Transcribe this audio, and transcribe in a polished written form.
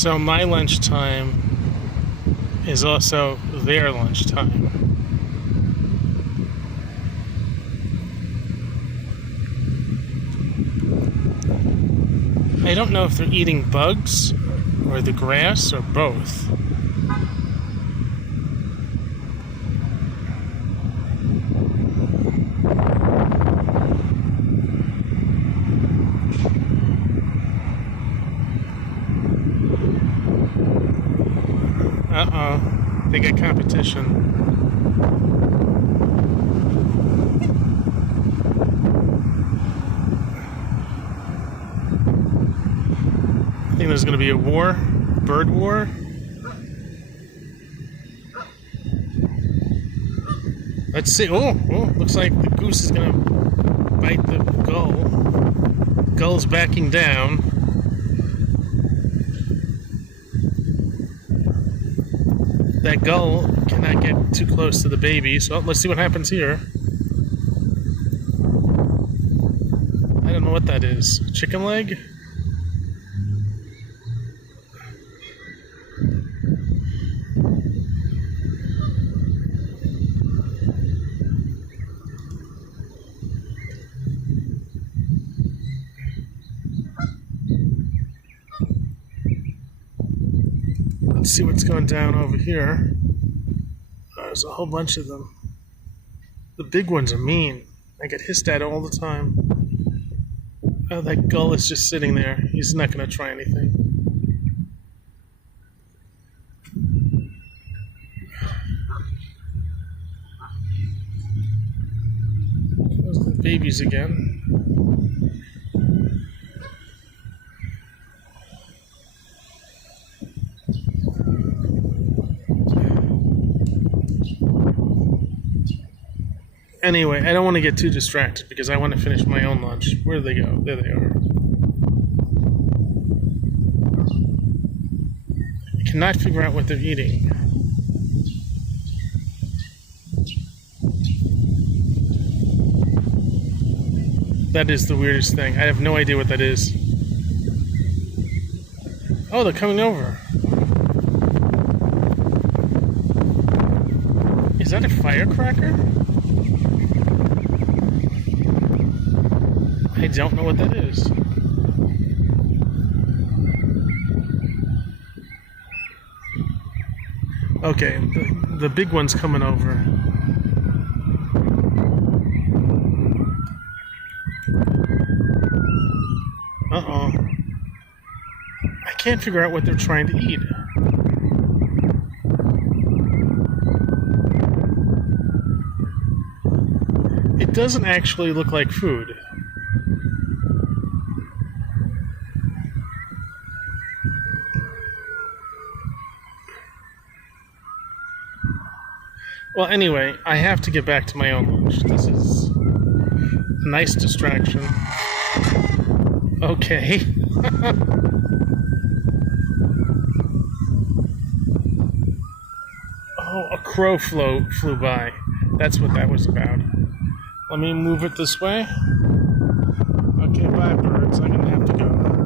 So my lunchtime is also their lunchtime. I don't know if they're eating bugs or the grass or both. Uh-oh, they got competition. I think there's going to be a war, bird war. Let's see. Oh, looks like the goose is going to bite the gull. Gull's backing down. That gull cannot get too close to the baby, so let's see what happens here. I don't know what that is. Chicken leg? Let's see what's going down over here. There's a whole bunch of them. The big ones are mean. I get hissed at all the time. Oh, that gull is just sitting there. He's not going to try anything. There's the babies again. Anyway, I don't want to get too distracted because I want to finish my own lunch. Where do they go? There they are. I cannot figure out what they're eating. That is the weirdest thing. I have no idea what that is. Oh, they're coming over. Is that a firecracker? I don't know what that is. Okay, the big one's coming over. Uh-oh. I can't figure out what they're trying to eat. It doesn't actually look like food. Well, anyway, I have to get back to my own lunch. This is a nice distraction. Okay. Oh, a crow flew by. That's what that was about. Let me move it this way. Okay, bye, birds. I'm gonna have to go.